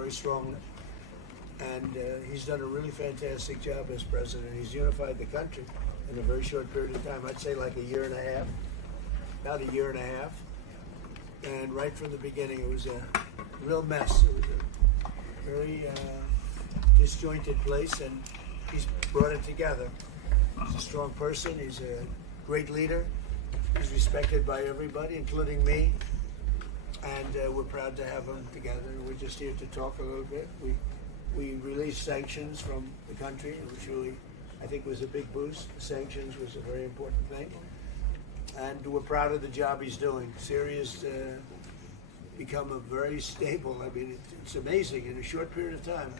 very strongly. And he's done a really fantastic job as president. He's unified the country in a very short period of time. I'd say like a year and a half, about a year and a half. And right from the beginning, it was a real mess. It was a very disjointed place, and he's brought it together. He's a strong person. He's a great leader. He's respected by everybody, including me. And we're proud to have him together. We're just here to talk a little bit. We released sanctions from the country, which really, I think, was a big boost. Sanctions was a very important thing. And we're proud of the job he's doing. Syria's become a very stable, I mean, it's amazing. In a short period of time,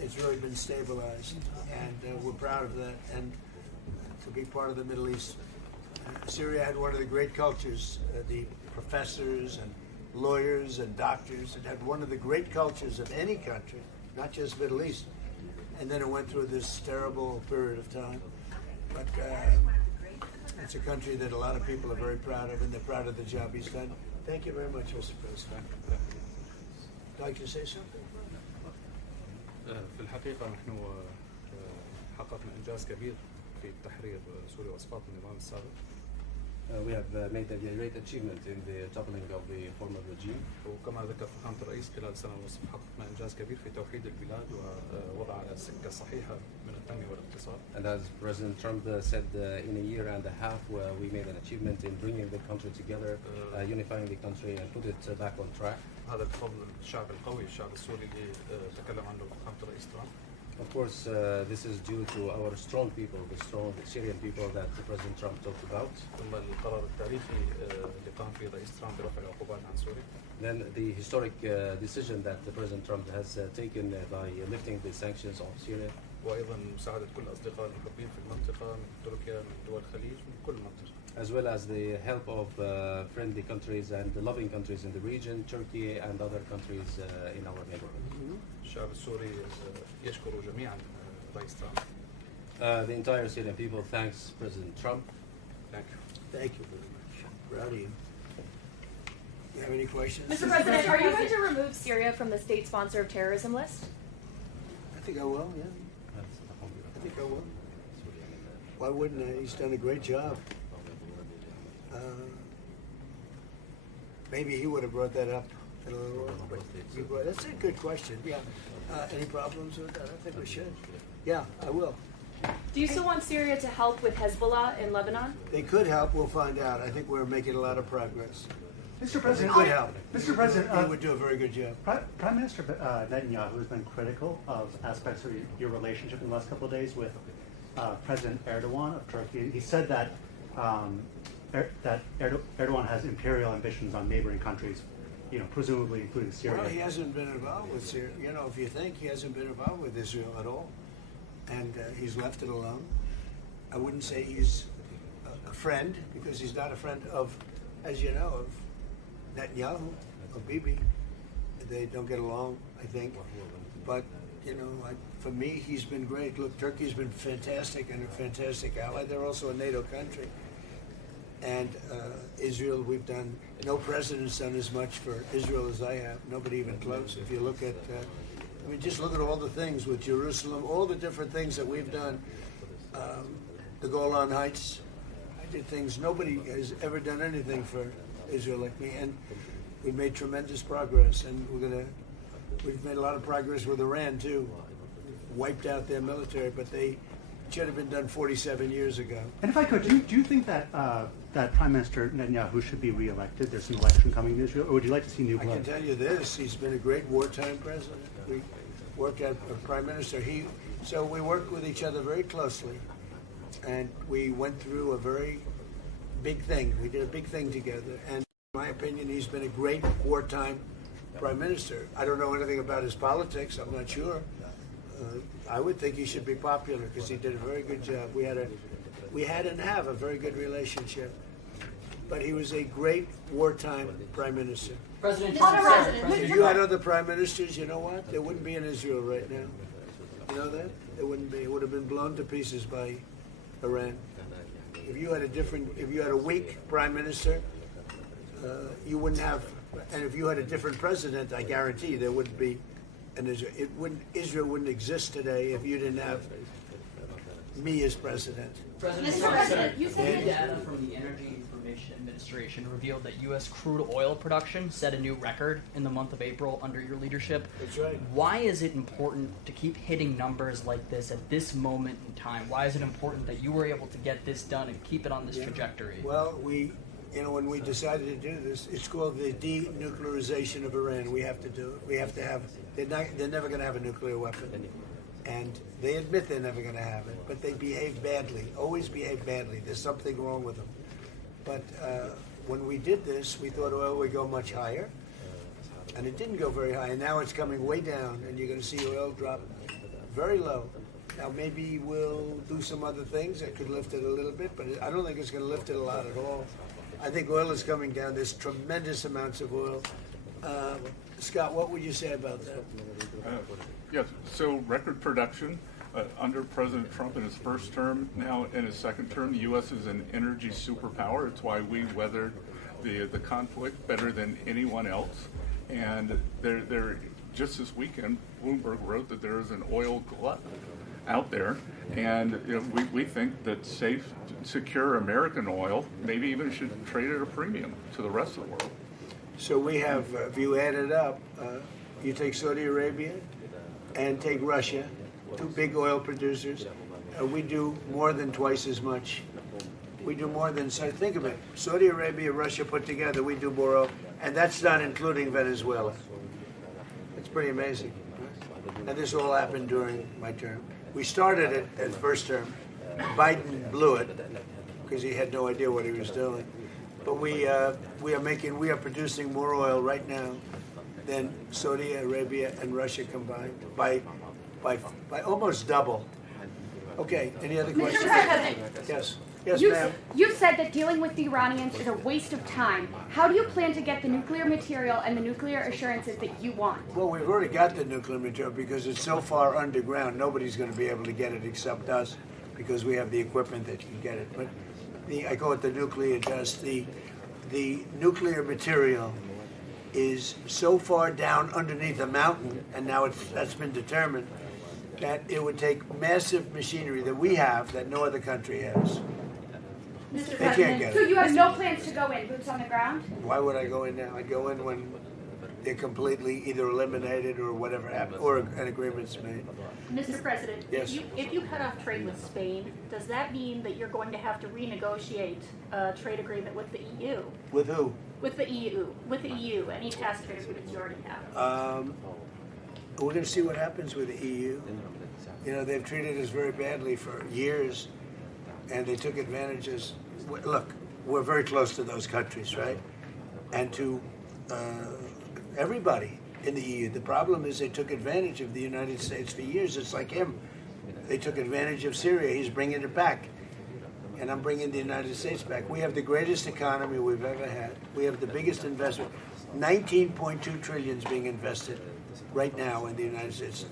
it's really been stabilized. And we're proud of that. And to be part of the Middle East. Syria had one of the great cultures, the professors and lawyers and doctors. It had one of the great cultures of any country, not just Middle East. And then it went through this terrible period of time. But it's a country that a lot of people are very proud of, and they're proud of the job he's done. Thank you very much, Mr. President. Would you like to say something? في الحقيقة نحن حققنا إنجاز كبير في تحرير سوريا وإسقاط النظام السابق. We have made a great achievement in the toppling of the former regime. وكما ذكر فخامة الرئيس خلال سنة ونصف حققنا إنجاز كبير في توحيد البلاد ووضع على السكة الصحيحة من التنمية والاقتصاد. And as President Trump said, in a year and a half, we made an achievement in bringing the country together, unifying the country, and put it back on track. هذا بفضل الشعب القوي، الشعب السوري اللي تكلم عنه فخامة الرئيس ترامب. Of course, this is due to our strong people, the strong Syrian people that President Trump talked about. ثم القرار التاريخي اللي قام فيه الرئيس ترامب برفع العقوبات عن سوريا. Then the historic decision that President Trump has taken by lifting the sanctions on Syria. وأيضا مساعدة كل الأصدقاء المحبين في المنطقة من تركيا من دول الخليج من كل المنطقة. As well as the help of friendly countries and the loving countries in the region, Turkey and other countries in our neighborhood. الشعب السوري يشكر جميعا الرئيس ترامب. The entire Syrian people thanks President Trump. Thank you. Thank you very much. Proud of you. You have any questions? Mr. President, are you going to remove Syria from the state sponsor of terrorism list? I think I will, yeah. I think I will. Why wouldn't I? He's done a great job. Maybe he would have brought that up a little earlier. That's a good question, yeah. Any problems with that? I think we should. Yeah, I will. Do you still want Syria to help with Hezbollah in Lebanon? They could help. We'll find out. I think we're making a lot of progress. Mr. President, They could help. Mr. President, He would do a very good job. Prime Minister Netanyahu has been critical of aspects of your relationship in the last couple of days with President Erdogan of Turkey. He said that Erdogan has imperial ambitions on neighboring countries, presumably including Syria. Well, he hasn't been involved with Syria. If you think, he hasn't been involved with Israel at all. And he's left it alone. I wouldn't say he's a friend, because he's not a friend of, as you know, of Netanyahu, of Bibi. They don't get along, I think. But, for me, he's been great. Look, Turkey's been fantastic and a fantastic ally. They're also a NATO country. And Israel, we've done, no president's done as much for Israel as I have. Nobody even close. If you look at, just look at all the things with Jerusalem, all the different things that we've done. The Golan Heights, I did things, nobody has ever done anything for Israel like me. And we've made tremendous progress. And we've made a lot of progress with Iran too. Wiped out their military, but they should have been done 47 years ago. And if I could, do you think that that Prime Minister Netanyahu should be reelected? There's an election coming in Israel, or would you like to see new blood? I can tell you this: he's been a great wartime president. We worked as a prime minister. So we worked with each other very closely, and we went through a very big thing. We did a big thing together, and in my opinion, he's been a great wartime prime minister. I don't know anything about his politics. I'm not sure. I would think he should be popular because he did a very good job. We had and have a very good relationship. But he was a great wartime prime minister. President If you had other prime ministers, you know what? There wouldn't be in Israel right now. You know that? There wouldn't be. It would have been blown to pieces by Iran. If you had a weak prime minister, you wouldn't have. And if you had a different president, I guarantee there wouldn't be and Israel wouldn't exist today if you didn't have me as president. Mr. President, you said Data from the Energy Information Administration revealed that U.S. crude oil production set a new record in the month of April under your leadership. That's right. Why is it important to keep hitting numbers like this at this moment in time? Why is it important that you were able to get this done and keep it on this trajectory? Well, when we decided to do this, it's called the denuclearization of Iran. We have to do it. We have to have. They're never going to have a nuclear weapon, and they admit they're never going to have it. But they behave badly. Always behave badly. There's something wrong with them. But when we did this, we thought oil would go much higher, and it didn't go very high. And now it's coming way down, and you're going to see oil drop very low. Now maybe we'll do some other things that could lift it a little bit, but I don't think it's going to lift it a lot at all. I think oil is coming down. There's tremendous amounts of oil. Scott, what would you say about that? Yes, so record production under President Trump in his first term. Now in his second term, the U.S. is an energy superpower. It's why we weathered the conflict better than anyone else. And just this weekend, Bloomberg wrote that there is an oil glut out there, and we think that safe, secure American oil maybe even should trade at a premium to the rest of the world. So we have, if you add it up, you take Saudi Arabia and take Russia, two big oil producers, we do more than twice as much. We do more than, so think of it, Saudi Arabia, Russia put together, we do more oil, and that's not including Venezuela. It's pretty amazing. And this all happened during my term. We started it at the first term. Biden blew it because he had no idea what he was doing. But we are producing more oil right now than Saudi Arabia and Russia combined by almost double. Okay, any other questions? Mr. President, Yes. Yes, ma'am. you said that dealing with the Iranians is a waste of time. How do you plan to get the nuclear material and the nuclear assurances that you want? Well, we've already got the nuclear material because it's so far underground, nobody's going to be able to get it except us because we have the equipment that can get it. But I call it the nuclear dust. The nuclear material is so far down underneath a mountain, and now that's been determined, that it would take massive machinery that we have that no other country has. Mr. They can't President, get so it. you have no plans to go in, boots on the ground? Why would I go in now? I'd go in when they're completely either eliminated or whatever happened, or an agreement's made. Mr. President, Yes. if you cut off trade with Spain, does that mean that you're going to have to renegotiate a trade agreement with the EU? With who? With the EU, any past trade agreements you already have? We're going to see what happens with the EU. You know, they've treated us very badly for years, and they took advantages. Look, we're very close to those countries, right? And to everybody in the EU. The problem is they took advantage of the United States for years. It's like him. They took advantage of Syria. He's bringing it back. And I'm bringing the United States back. We have the greatest economy we've ever had. We have the biggest investment. 19.2 trillion is being invested right now in the United States.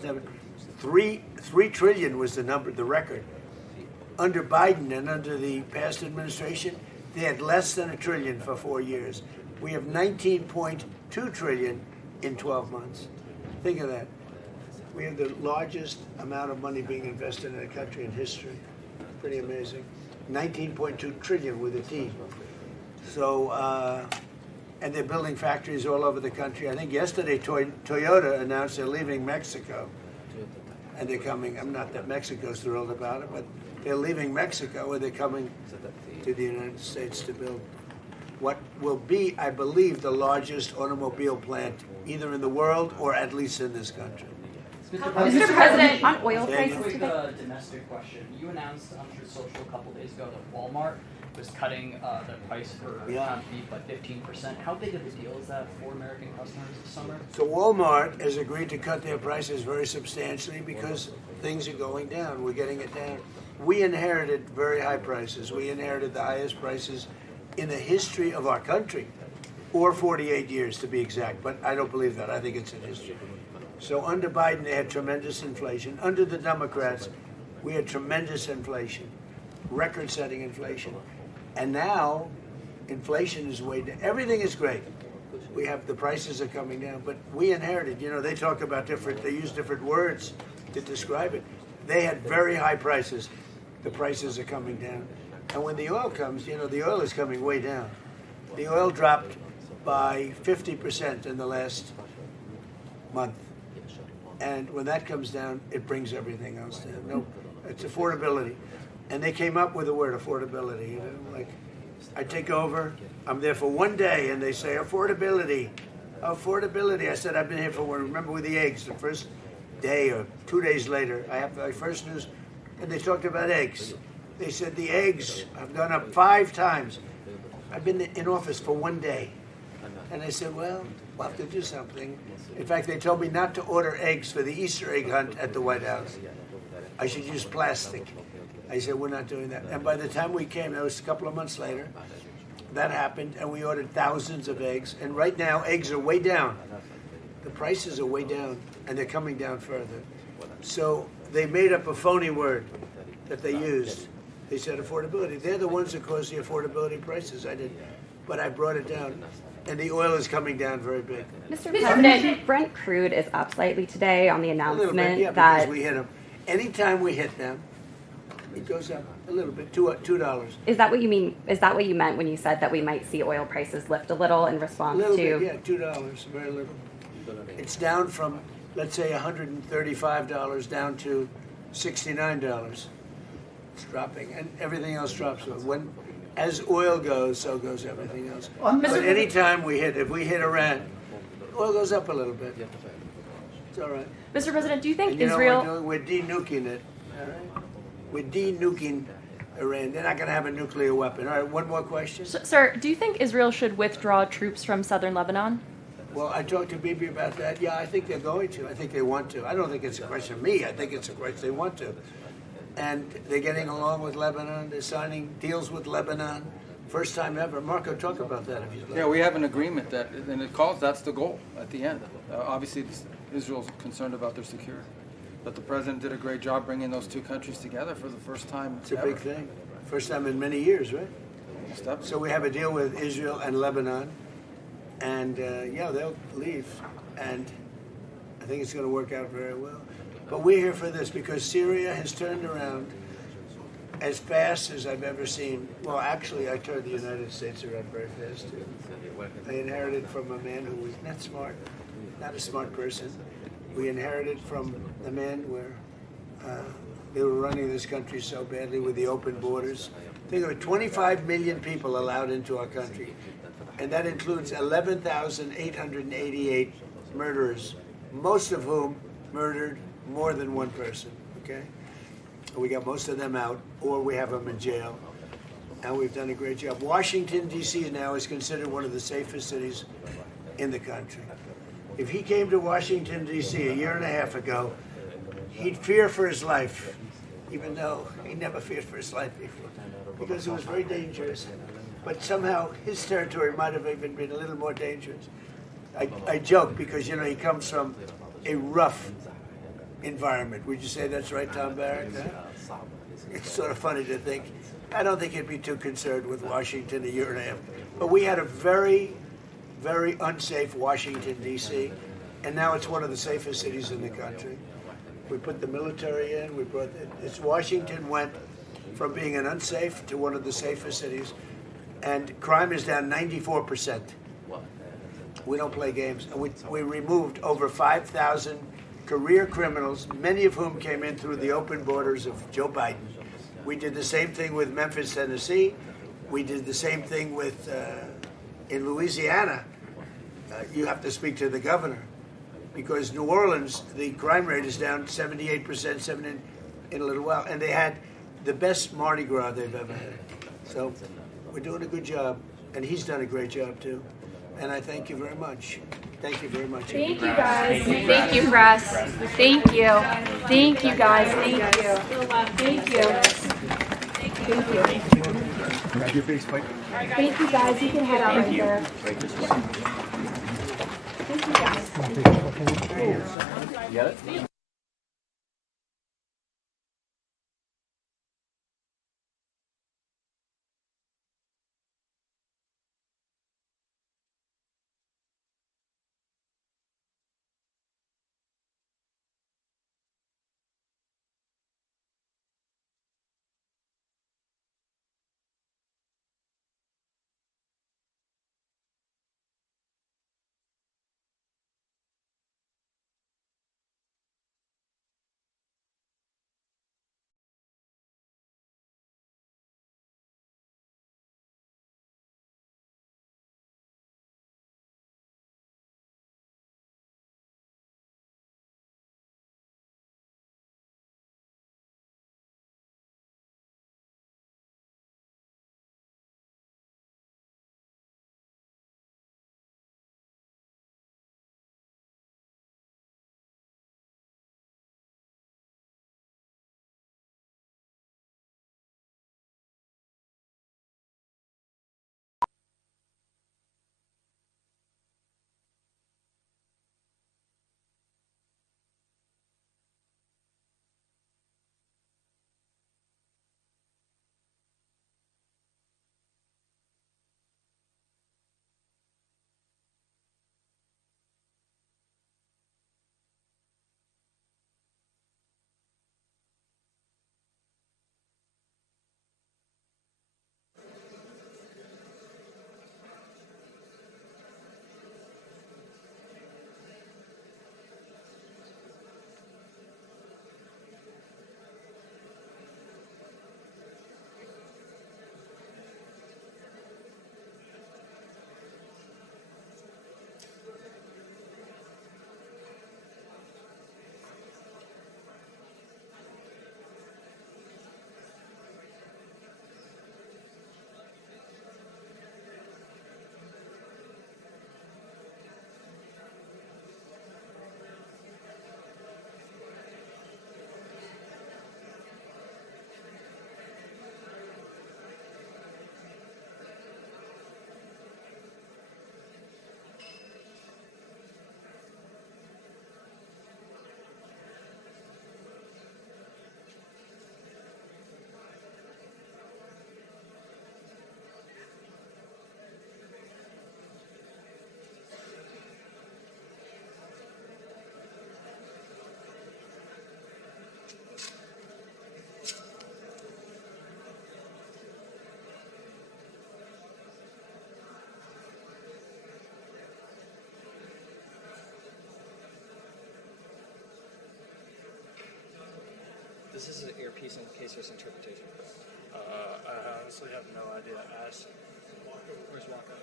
3 trillion was the record. Under Biden and under the past administration, they had less than $1 trillion for 4 years. We have 19.2 trillion in 12 months. Think of that. We have the largest amount of money being invested in a country in history. Pretty amazing. 19.2 trillion with a T. So, and they're building factories all over the country. I think yesterday Toyota announced they're leaving Mexico. And they're coming, I'm not that Mexico's thrilled about it, but they're leaving Mexico and they're coming to the United States to build what will be, I believe, the largest automobile plant either in the world or at least in this country. Mr. President, on oil Daniel. prices Quick today. domestic question. You announced on Truth Social a couple days ago that Walmart was cutting the price for ground beef by 15%. How big of a deal is that for American customers this summer? So Walmart has agreed to cut their prices very substantially because things are going down. We're getting it down. We inherited very high prices. We inherited the highest prices in the history of our country, or 48 years to be exact, but I don't believe that. I think it's in history. So under Biden, they had tremendous inflation. Under the Democrats, we had tremendous inflation, record-setting inflation. And now, inflation is way down. Everything is great. we have the prices are coming down, but we inherited. They talk about they use different words to describe it. They had very high prices. The prices are coming down, and when the oil comes, the oil is coming way down. The oil dropped by 50% in the last month, and when that comes down, it brings everything else down. No, it's affordability, and they came up with the word affordability. Like I take over, I'm there for one day, and they say affordability, affordability. I said I've been here for one. Remember with the eggs, the first day or 2 days later, I have my first news, and they talked about eggs. They said the eggs have gone up 5 times. I've been in office for one day, and I said, well, we'll have to do something. In fact, they told me not to order eggs for the Easter egg hunt at the White House. I should use plastic. I said, we're not doing that. And by the time we came, that was a couple of months later, that happened, and we ordered thousands of eggs. And right now, eggs are way down. The prices are way down, and they're coming down further. So they made up a phony word that they used. They said affordability. They're the ones that caused the affordability prices. I didn't. But I brought it down. And the oil is coming down very big. Mr. President, Brent crude is up slightly today on the A little announcement bit, yeah, that because we hit them. Anytime we hit them, it goes up a little bit, $2. is that what you mean? Is that what you meant when you said that we might see oil prices lift a little in A response little to? bit, yeah, $2, very little. It's down from, let's say, $135 down to $69. It's dropping, and everything else drops. As oil goes, so goes everything else. But anytime if we hit Iran, oil goes up a little bit. It's all right. Mr. President, do you think And you know Israel? what we're doing? We're de-nuking it. All right? We're de-nuking Iran. They're not going to have a nuclear weapon. All right, one more question. Sir, do you think Israel should withdraw troops from southern Lebanon? Well, I talked to Bibi about that. Yeah, I think they're going to. I think they want to. I don't think it's a question of me. I think it's a question they want to. And they're getting along with Lebanon. They're signing deals with Lebanon. First time ever. Marco, talk about that if you'd like. Yeah, we have an agreement that, and that's the goal at the end. Obviously, Israel's concerned about their security. But the president did a great job bringing those two countries together for the first time It's a ever. big thing. First time in many years, right? So we have a deal with Israel and Lebanon. And, yeah, they'll leave. And I think it's going to work out very well. But we're here for this because Syria has turned around as fast as I've ever seen. Well, actually, I turned the United States around very fast, too. I inherited from a man who was not smart, not a smart person. We inherited from the man where they were running this country so badly with the open borders. Think of it, 25 million people allowed into our country. And that includes 11,888 murderers, most of whom murdered more than one person, okay? We got most of them out, or we have them in jail, and we've done a great job. Washington, D.C. now is considered one of the safest cities in the country. If he came to Washington, D.C. a year and a half ago, he'd fear for his life, even though he never feared for his life before, because it was very dangerous. But somehow his territory might have even been a little more dangerous. I joke because, he comes from a rough environment. Would you say that's right, Tom Barrett? Huh? It's sort of funny to think. I don't think he'd be too concerned with Washington a year and a half. But we had a very, very unsafe Washington, D.C., and now it's one of the safest cities in the country. We put the military in. Washington went from being an unsafe to one of the safest cities, and crime is down 94%. We don't play games. And we removed over 5,000 career criminals, many of whom came in through the open borders of Joe Biden. We did the same thing with Memphis, Tennessee. We did the same thing with in Louisiana. You have to speak to the governor, because New Orleans, the crime rate is down 78%, in a little while, and they had the best Mardi Gras they've ever had. So we're doing a good job, and he's done a great job too. And I thank you very much. Thank you very much. Thank you, guys. Thank you, press. Thank you. Thank you, guys. Thank you. Thank you. Thank you. Grab your face, Mike. Thank you, guys. You can head out right there. Thank you, guys. Get it? This is an earpiece in case there's interpretation. I honestly have no idea. Ask. Where's Waka?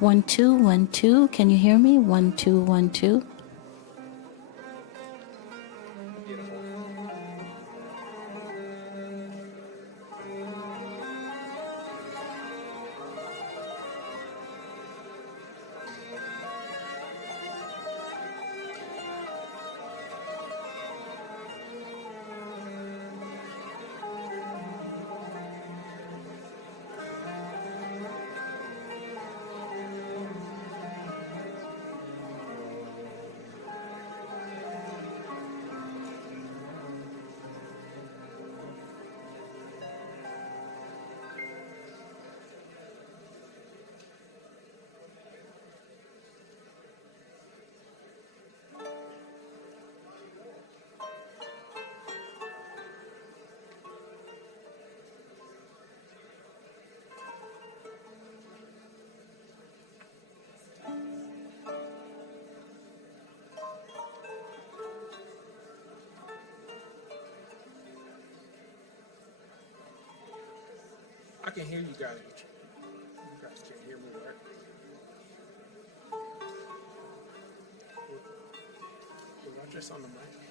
1 2 1 2. Can you hear me? 1 2 1 2. I can hear you guys, but you guys can't hear me, right? Was I just on the mic?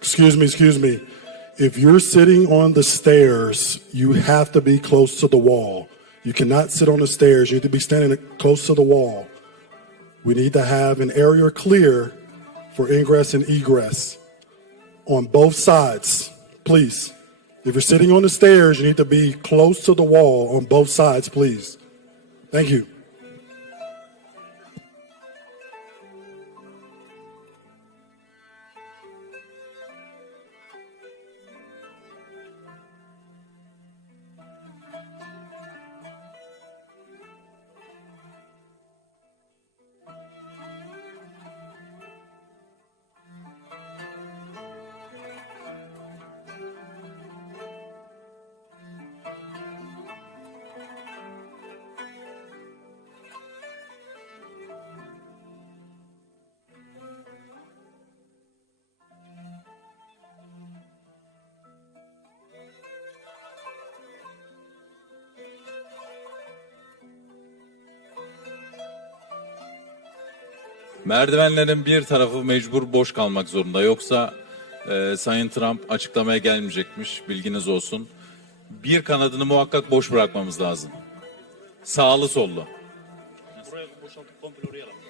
Excuse me. If you're sitting on the stairs, you have to be close to the wall. You cannot sit on the stairs. You need to be standing close to the wall. We need to have an area clear for ingress and egress on both sides, please. If you're sitting on the stairs, you need to be close to the wall on both sides, please. Thank you. Merdivenlerin bir tarafı mecbur boş kalmak zorunda. Yoksa Sayın Trump açıklamaya gelmeyecekmiş. Bilginiz olsun. Bir kanadını muhakkak boş bırakmamız lazım. Sağlı sollu. Buraya boşaltıp komple oraya alalım.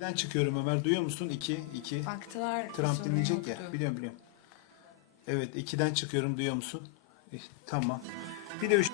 Ben çıkıyorum Ömer. Duyuyor musun? 2. Baktılar. Trump sorun dinleyecek yoktu. ya. Biliyorum. Evet 2'den çıkıyorum. Duyuyor musun? Tamam. Bir de 3.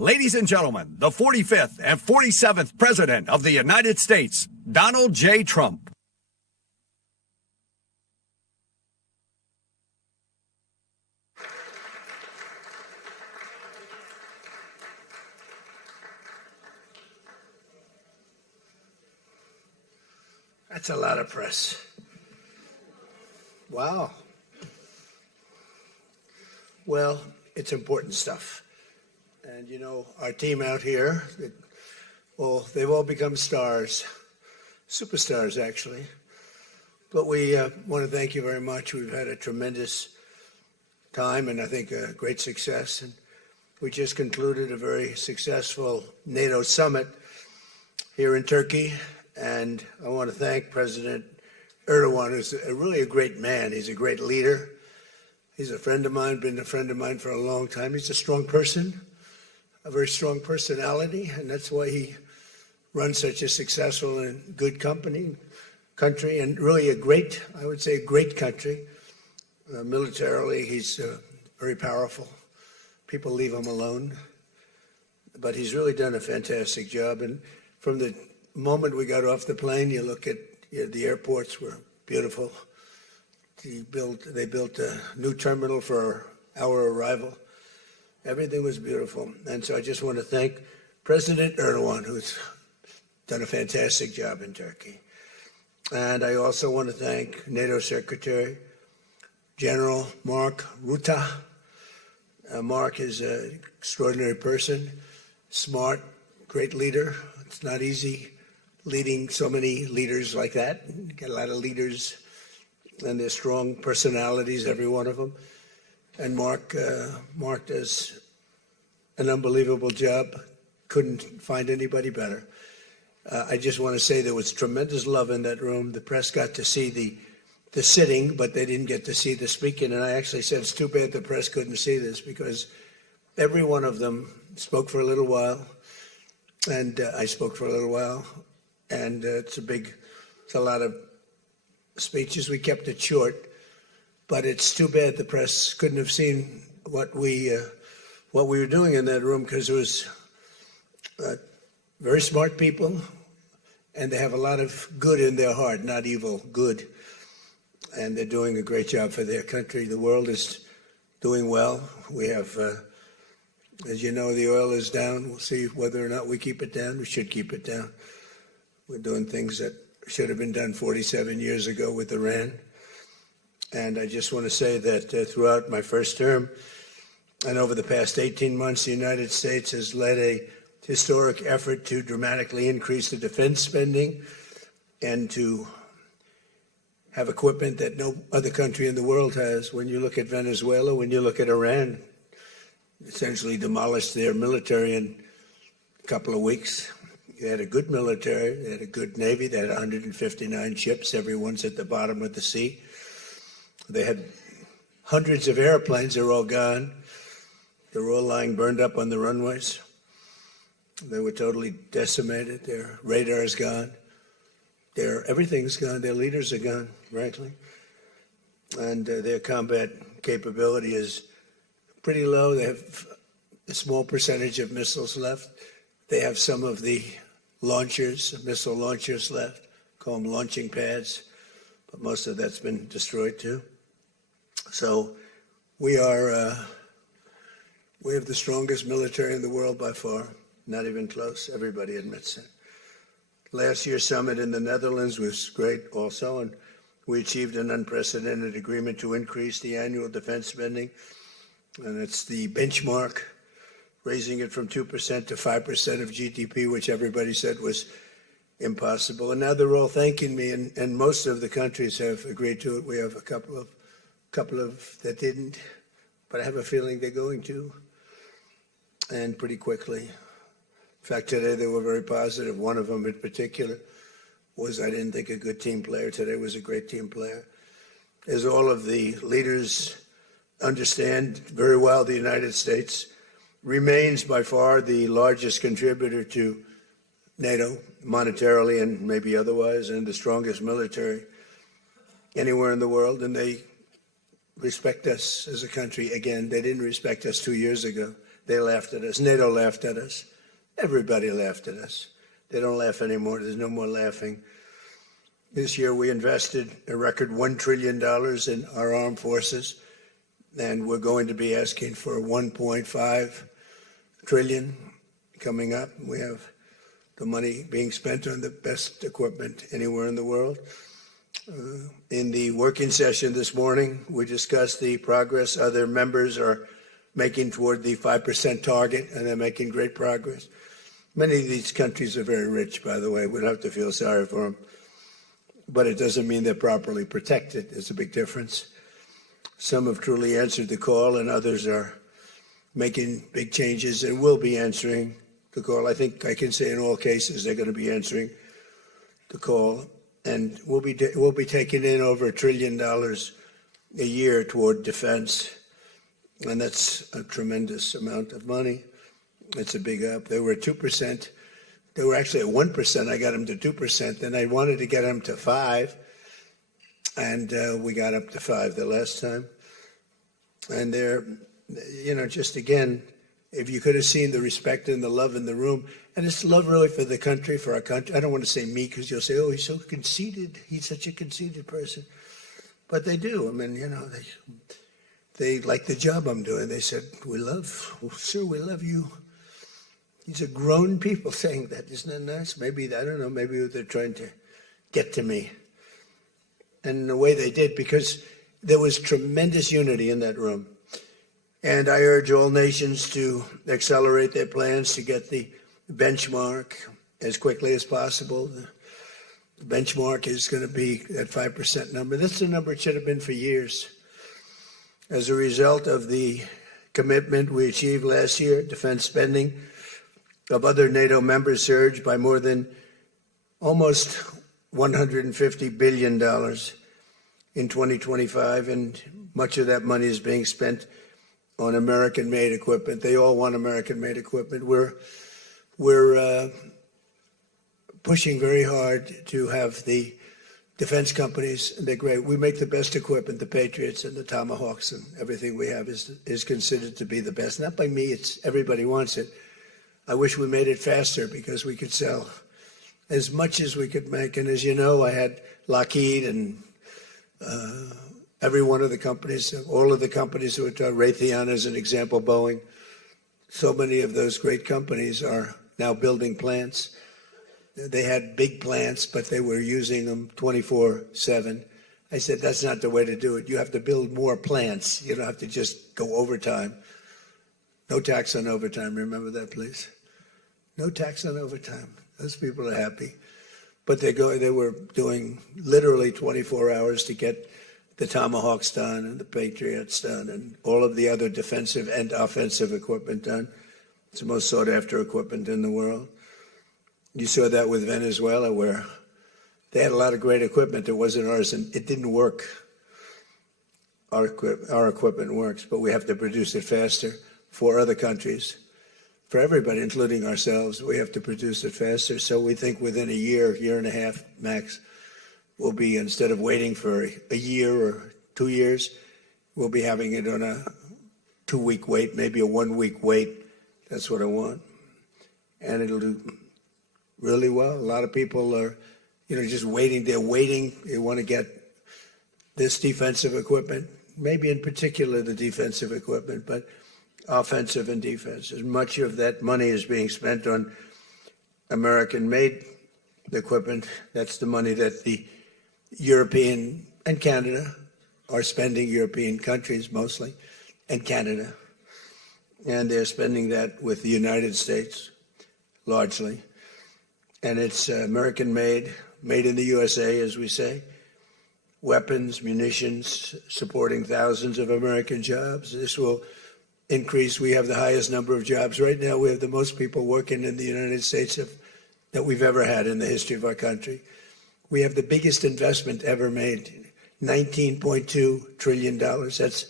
ladies and gentlemen, the 45th and 47th President of the United States, Donald J. Trump. That's a lot of press. Wow. Well, it's important stuff. And you know, our team out here, they've all become stars, superstars actually. But we want to thank you very much. We've had a tremendous time and I think a great success. And we just concluded a very successful NATO summit here in Turkey. And I want to thank President Erdogan, who's really a great man. He's a great leader. He's a friend of mine, been a friend of mine for a long time. He's a strong person, a very strong personality, and that's why he runs such a successful and good country, and really I would say a great country. Militarily, he's very powerful. People leave him alone. But he's really done a fantastic job. And from the moment we got off the plane, you look at the airports were beautiful. They built a new terminal for our arrival. Everything was beautiful. And so I just want to thank President Erdogan, who's done a fantastic job in Turkey. And I also want to thank NATO Secretary General Mark Rutte. Mark is an extraordinary person, smart, great leader. It's not easy leading so many leaders like that. You get a lot of leaders, and they're strong personalities, every one of them. And Mark does an unbelievable job. Couldn't find anybody better. I just want to say there was tremendous love in that room. The press got to see the sitting, but they didn't get to see the speaking. And I actually said, it's too bad the press couldn't see this, because every one of them spoke for a little while, and I spoke for a little while. And it's a lot of speeches. We kept it short, but it's too bad the press couldn't have seen what we were doing in that room, because it was very smart people, and they have a lot of good in their heart, not evil, good. And they're doing a great job for their country. The world is doing well. We have, as you know, the oil is down. We'll see whether or not we keep it down. We should keep it down. We're doing things that should have been done 47 years ago with Iran. And I just want to say that throughout my first term and over the past 18 months, the United States has led a historic effort to dramatically increase the defense spending and to have equipment that no other country in the world has. When you look at Venezuela, when you look at Iran, essentially demolished their military in a couple of weeks. They had a good military, they had a good navy, they had 159 ships, everyone's at the bottom of the sea. They had hundreds of airplanes, they're all gone. They were all lying burned up on the runways. They were totally decimated, their radar's gone. Everything's gone, their leaders are gone, frankly. And their combat capability is pretty low. They have a small percentage of missiles left. They have some of the missile launchers left, call them launching pads, but most of that's been destroyed too. So we have the strongest military in the world by far, not even close. Everybody admits it. Last year's summit in the Netherlands was great also, and we achieved an unprecedented agreement to increase the annual defense spending, and it's the benchmark, raising it from 2% to 5% of GDP, which everybody said was impossible. And now they're all thanking me, and most of the countries have agreed to it. We have a couple of that didn't, but I have a feeling they're going to, and pretty quickly. In fact, today they were very positive. One of them in particular was, I didn't think, a good team player. Today was a great team player. As all of the leaders understand very well, the United States remains by far the largest contributor to NATO, monetarily and maybe otherwise, and the strongest military anywhere in the world. And they respect us as a country. Again, they didn't respect us 2 years ago. They laughed at us. NATO laughed at us. Everybody laughed at us. They don't laugh anymore. There's no more laughing. This year we invested a record $1 trillion in our armed forces, and we're going to be asking for $1.5 trillion coming up. We have the money being spent on the best equipment anywhere in the world. In the working session this morning, we discussed the progress other members are making toward the 5% target, and they're making great progress. Many of these countries are very rich, by the way. We don't have to feel sorry for them. But it doesn't mean they're properly protected. There's a big difference. Some have truly answered the call, and others are making big changes and will be answering the call. I think I can say in all cases they're going to be answering the call. And we'll be taking in over $1 trillion a year toward defense. And that's a tremendous amount of money. It's a big up. They were at 2%. They were actually at 1%. I got them to 2%. Then I wanted to get them to 5%. And we got up to 5% the last time. And they're, just again, if you could have seen the respect and the love in the room, and it's love really for the country, for our country. I don't want to say me because you'll say, oh, he's so conceited. He's such a conceited person. But they do. I mean, they like the job I'm doing. They said, sir, we love you. These are grown people saying that. Isn't that nice? Maybe, I don't know, maybe they're trying to get to me. And in the way they did, because there was tremendous unity in that room. And I urge all nations to accelerate their plans to get the benchmark as quickly as possible. The benchmark is going to be that 5% number. That's the number it should have been for years. As a result of the commitment we achieved last year, defense spending of other NATO members surged by more than almost $150 billion in 2025, and much of that money is being spent on American-made equipment. They all want American-made equipment. We're pushing very hard to have the defense companies, and they're great. We make the best equipment, the Patriots and the Tomahawks, and everything we have is considered to be the best. Not by me, it's everybody wants it. I wish we made it faster because we could sell as much as we could make. And as you know, I had Lockheed and every one of the companies, all of the companies who are Raytheon as an example, Boeing. So many of those great companies are now building plants. They had big plants, but they were using them 24/7. I said, that's not the way to do it. You have to build more plants. You don't have to just go overtime. No tax on overtime. Remember that, please. No tax on overtime. Those people are happy. But they were doing literally 24 hours to get the Tomahawks done and the Patriots done and all of the other defensive and offensive equipment done. It's the most sought-after equipment in the world. You saw that with Venezuela, where they had a lot of great equipment that wasn't ours, and it didn't work. Our equipment works, but we have to produce it faster for other countries. For everybody, including ourselves, we have to produce it faster. So we think within a year and a half max, we'll be, instead of waiting for a year or 2 years, we'll be having it on a 2-week wait, maybe a 1-week wait. That's what I want. And it'll do really well. A lot of people are, just waiting. They're waiting. They want to get this defensive equipment, maybe in particular the defensive equipment, but offensive and defense. As much of that money is being spent on American-made equipment. That's the money that the European and Canada are spending, European countries mostly, and Canada. And they're spending that with the United States, largely. And it's American-made, made in the USA, as we say. Weapons, munitions, supporting thousands of American jobs. This will increase. We have the highest number of jobs. Right now, we have the most people working in the United States that we've ever had in the history of our country. We have the biggest investment ever made, $19.2 trillion. That's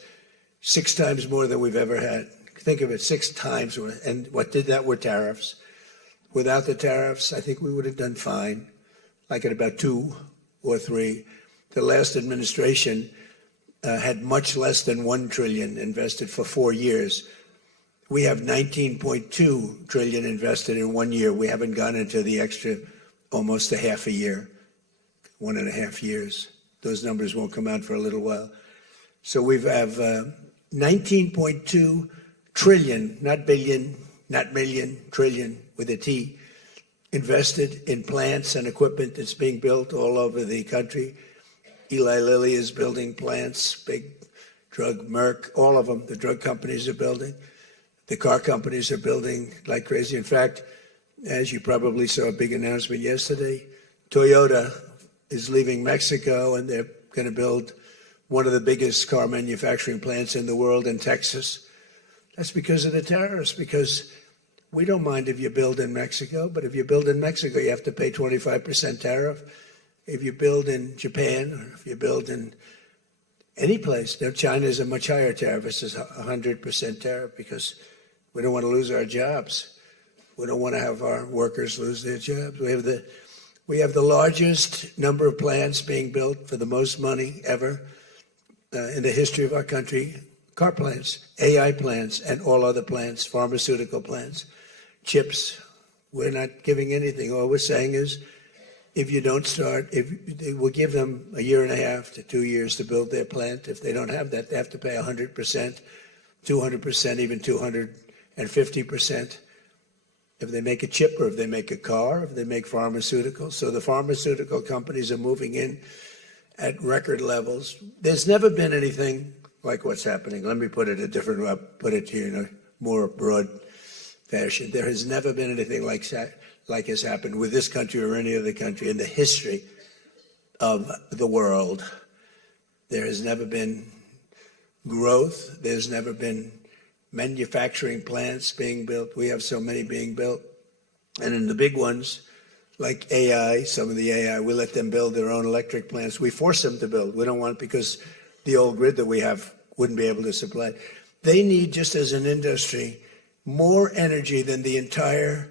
6 times more than we've ever had. Think of it, 6 times. And what did that were tariffs. Without the tariffs, I think we would have done fine, like at about 2 or 3. The last administration had much less than $1 trillion invested for 4 years. We have 19.2 trillion invested in 1 year. We haven't gone into the extra almost a half a year, 1.5 years. Those numbers won't come out for a little while. So we have 19.2 trillion, not billion, not million, trillion with a T, invested in plants and equipment that's being built all over the country. Eli Lilly is building plants, big drug, Merck, all of them, the drug companies are building. The car companies are building like crazy. In fact, as you probably saw a big announcement yesterday, Toyota is leaving Mexico and they're going to build one of the biggest car manufacturing plants in the world in Texas. That's because of the tariffs, because we don't mind if you build in Mexico, but if you build in Mexico, you have to pay 25% tariff. If you build in Japan, or if you build in any place, now China is a much higher tariff. It's 100% tariff because we don't want to lose our jobs. We don't want to have our workers lose their jobs. We have the largest number of plants being built for the most money ever in the history of our country. Car plants, AI plants, and all other plants, pharmaceutical plants, chips. We're not giving anything. All we're saying is, if you don't start, we'll give them 1.5 to 2 years to build their plant. If they don't have that, they have to pay 100%, 200%, even 250%. If they make a chip or if they make a car, if they make pharmaceuticals. So the pharmaceutical companies are moving in at record levels. There's never been anything like what's happening. Let me put it a different way, put it here in a more broad fashion. There has never been anything like has happened with this country or any other country in the history of the world. There has never been growth. There's never been manufacturing plants being built. We have so many being built. And in the big ones, like AI, some of the AI, we let them build their own electric plants. We force them to build. We don't want, because the old grid that we have wouldn't be able to supply. They need, just as an industry, more energy than the entire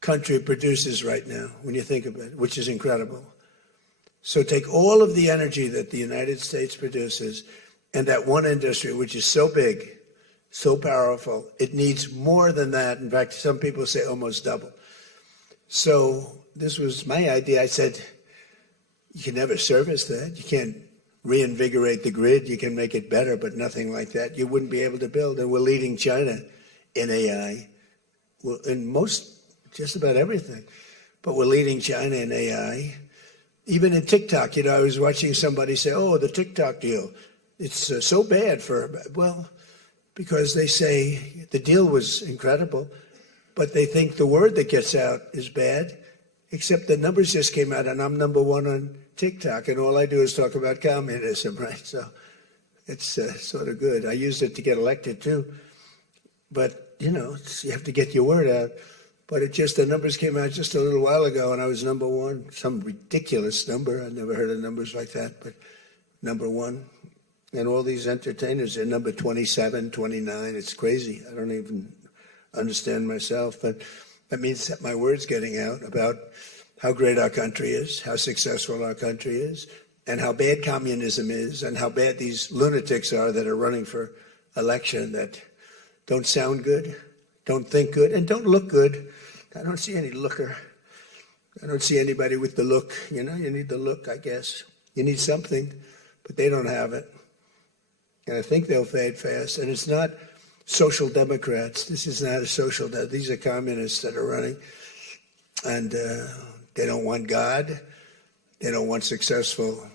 country produces right now, when you think about it, which is incredible. So take all of the energy that the United States produces and that one industry, which is so big, so powerful, it needs more than that. In fact, some people say almost double. So this was my idea. I said, you can never service that. You can't reinvigorate the grid. You can make it better, but nothing like that. You wouldn't be able to build. And we're leading China in AI, well, in just about everything. But we're leading China in AI. Even in TikTok, I was watching somebody say, oh, the TikTok deal, it's so bad well, because they say the deal was incredible, but they think the word that gets out is bad, except the numbers just came out, and I'm #1 on TikTok, and all I do is talk about communism, right? So it's sort of good. I used it to get elected, too. But, you have to get your word out. But the numbers came out just a little while ago, and I was #1, some ridiculous number. I never heard of numbers like that, but #1. And all these entertainers are number 27, 29. It's crazy. I don't even understand myself. But that means that my word's getting out about how great our country is, how successful our country is, and how bad communism is, and how bad these lunatics are that are running for election that don't sound good, don't think good, and don't look good. I don't see any looker. I don't see anybody with the look. You need the look, I guess. You need something, but they don't have it. And I think they'll fade fast. And it's not social democrats. This is not a social these are communists that are running. And they don't want God. They don't want successful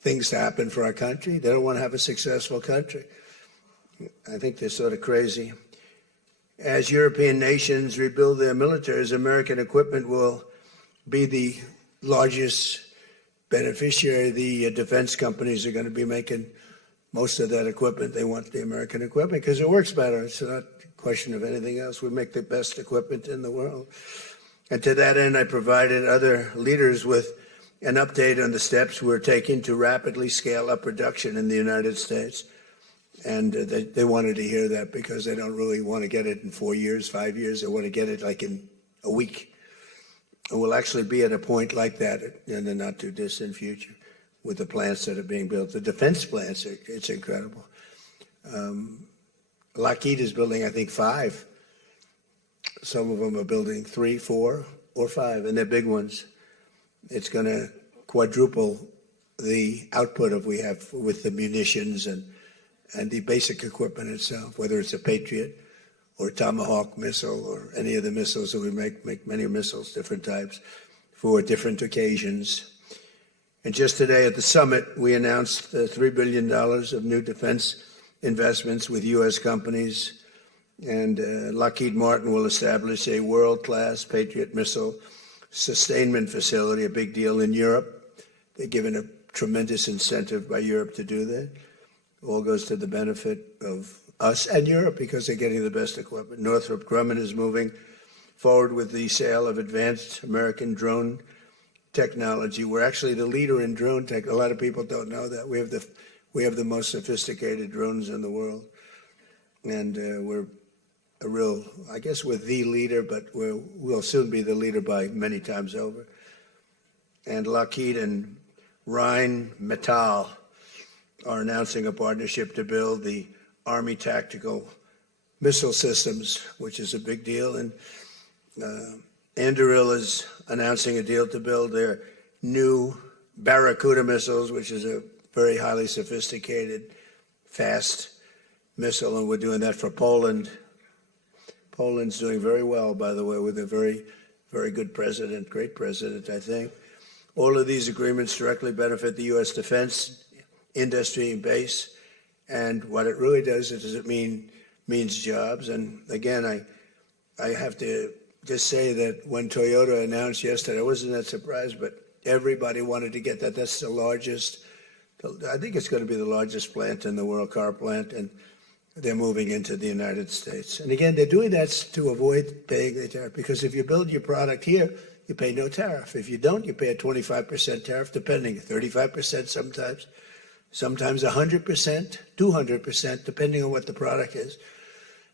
things to happen for our country. They don't want to have a successful country. I think they're sort of crazy. As European nations rebuild their militaries, American equipment will be the largest beneficiary. The defense companies are going to be making most of that equipment. They want the American equipment because it works better. It's not a question of anything else. We make the best equipment in the world. And to that end, I provided other leaders with an update on the steps we're taking to rapidly scale up production in the United States. And they wanted to hear that because they don't really want to get it in 4 years, 5 years. They want to get it like in a week. And we'll actually be at a point like that in the not too distant future with the plants that are being built. The defense plants, it's incredible. Lockheed is building, I think, 5 Some of them are building 3, 4, or 5, and they're big ones. It's going to quadruple the output of we have with the munitions and the basic equipment itself, whether it's a Patriot or Tomahawk missile or any of the missiles that we make many missiles, different types, for different occasions. And just today at the summit, we announced $3 billion of new defense investments with U.S. companies. And Lockheed Martin will establish a world-class Patriot missile sustainment facility, a big deal in Europe. They're given a tremendous incentive by Europe to do that. All goes to the benefit of us and Europe because they're getting the best equipment. Northrop Grumman is moving forward with the sale of advanced American drone technology. We're actually the leader in drone tech. A lot of people don't know that. We have the most sophisticated drones in the world. And we're a real, I guess we're the leader, but we'll soon be the leader by many times over. And Lockheed and Rheinmetall are announcing a partnership to build the Army Tactical Missile Systems, which is a big deal. And Anduril is announcing a deal to build their new Barracuda missiles, which is a very highly sophisticated, fast missile, and we're doing that for Poland. Poland's doing very well, by the way, with a very, very good president, great president, I think. All of these agreements directly benefit the U.S. defense industry and base, and what it really does is it means jobs. And again, I have to just say that when Toyota announced yesterday, I wasn't that surprised, but everybody wanted to get that. That's the largest, I think it's going to be the largest plant in the world, car plant, and they're moving into the United States. And again, they're doing that to avoid paying the tariff, because if you build your product here, you pay no tariff. If you don't, you pay a 25% tariff, depending, 35% sometimes 100%, 200%, depending on what the product is.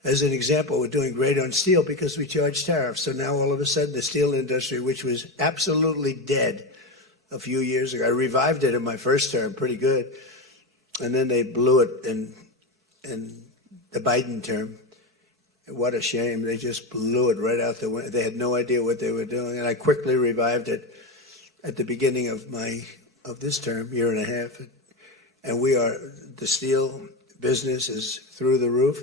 As an example, we're doing great on steel because we charge tariffs. So now all of a sudden the steel industry, which was absolutely dead a few years ago, I revived it in my first term, pretty good. And then they blew it in the Biden term. What a shame. They just blew it right out the window. They had no idea what they were doing. And I quickly revived it at the beginning of this term, year and a half. And the steel business is through the roof.